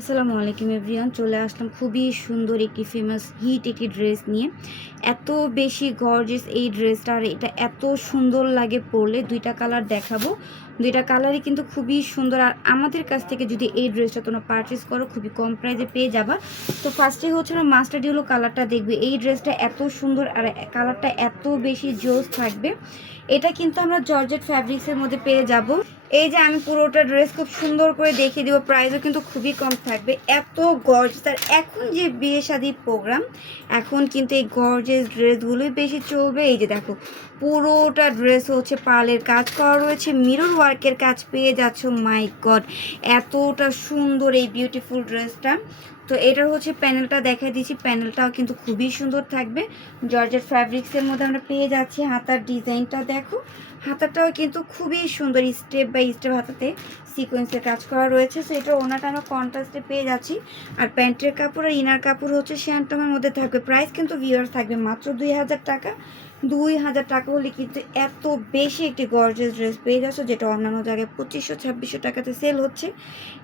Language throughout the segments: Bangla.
আসসালামু আলাইকুম এভরিওয়ান, চলে আসলাম খুবই সুন্দর একটি ফেমাস হিট একটি ড্রেস নিয়ে। এত বেশি গর্জিয়াস এই ড্রেসটা, আর এটা এত সুন্দর লাগে পরলে। দুইটা কালার দেখাবো, দুইটা কালারই কিন্তু খুবই সুন্দর। আর আমাদের কাছ থেকে যদি এই ড্রেসটা তোমরা পারচেস করো খুবই কম প্রাইসে পেয়ে যাবা। তো ফার্স্টে হচ্ছে না মাস্টার্ড ইয়েলো কালারটা দেখবে। এই ড্রেসটা এত সুন্দর আর কালারটা এত বেশি জোস থাকবে। এটা কিন্তু আমরা জর্জেট ফ্যাব্রিক্সের মধ্যে পেয়ে যাব। এই যে আমি পুরোটা ড্রেস খুব সুন্দর করে দেখিয়ে দিব, প্রাইসও কিন্তু খুবই কম থাকবে। এত গর্জিয়াস, আর এখন যে বিয়ে শাদী প্রোগ্রাম, এখন কিন্তু এই গর্জিয়াস ড্রেসগুলোই বেশি চলবে। এই যে দেখো, পুরোটা ড্রেস হচ্ছে পার্লের কাজ করা রয়েছে, মিরর ওয়ার্কের কাজ পেয়ে যাচ্ছ। মাই গড, এতটা সুন্দর এই বিউটিফুল ড্রেসটা। তো এটার হচ্ছে প্যানেলটা দেখাই দিচ্ছি, প্যানেলটাও কিন্তু খুবই সুন্দর থাকবে। জর্জেট ফ্যাব্রিক্সের মধ্যে আমরা পেয়ে যাচ্ছি। হাতার ডিজাইনটা দেখো, হাতাটাও কিন্তু খুবই সুন্দর, স্টেপ বাই স্টেপ হাতাতে সিকোয়েন্সের কাজ করা রয়েছে। সো এটা ওনাটা আমরা কন্ট্রাস্টে পেয়ে যাচ্ছি। আর প্যান্টের কাপড় আর ইনার কাপড় হচ্ছে শ্যান্টমের মধ্যে থাকবে। প্রাইস কিন্তু ভিউয়ার্স থাকবে মাত্র 2000 টাকা। 2000 টাকা হলে কিন্তু এত বেশি একটি গর্জিয়াস ড্রেস পেয়ে যাচ্ছ, যেটা অন্যান্য জায়গায় 2500-2600 টাকাতে সেল হচ্ছে।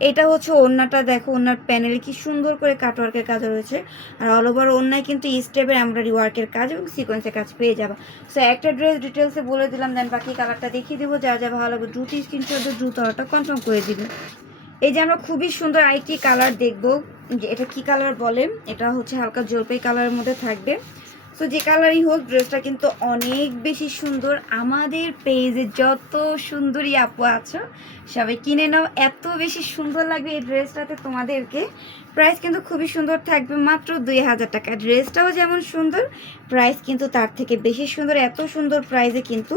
এটা হচ্ছে ওড়নাটা দেখো, ওড়নার প্যানেলে কি সুন্দর করে কাটওয়ার্কের কাজ রয়েছে। আর অল ওভার ওড়নায় কিন্তু স্টেপের এমব্রয়ডারি ওয়ার্কের কাজ এবং সিকোয়েন্সের কাজ পেয়ে যাবে। সো একটা ড্রেস ডিটেলসে বলে দিলাম, দেন বাকি কালারটা দেখিয়ে দেবো। যা যা ভালো লাগবে দ্রুত স্ক্রিনশট দিয়ে দ্রুত অর্ডারটা কনফার্ম করে দিবে। এই যে আমরা খুবই সুন্দর আরেকটি কালার দেখবো, যে এটা কি কালার বলে। এটা হচ্ছে হালকা জলপাই কালারের মধ্যে থাকবে। সো যে কালারই হোক, ড্রেসটা কিন্তু অনেক বেশি সুন্দর। আমাদের পেজে যত সুন্দরী আপু আছো সবাই কিনে নাও, এত বেশি সুন্দর লাগবে এই ড্রেসটাতে তোমাদেরকে। প্রাইস কিন্তু খুবই সুন্দর থাকবে, মাত্র 2000 টাকা। ড্রেসটাও যেমন সুন্দর, প্রাইস কিন্তু তার থেকে বেশি সুন্দর। এত সুন্দর প্রাইসে কিন্তু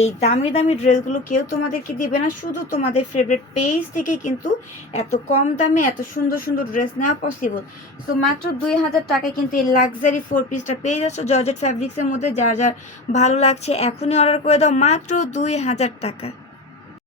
এই দামি দামি ড্রেসগুলো কেউ তোমাদেরকে দিবে না। শুধু তোমাদের ফেভারিট পেজ থেকে কিন্তু এত কম দামে এত সুন্দর সুন্দর ড্রেস নেওয়া পসিবল। সো মাত্র 2000 টাকায় কিন্তু এই লাক্সারি 4 পিসটা পেয়ে যাচ্ছ জর্জেট ফ্যাব্রিক্সের মধ্যে। যার যার ভালো লাগছে এখনই অর্ডার করে দাও, মাত্র 2000 টাকা।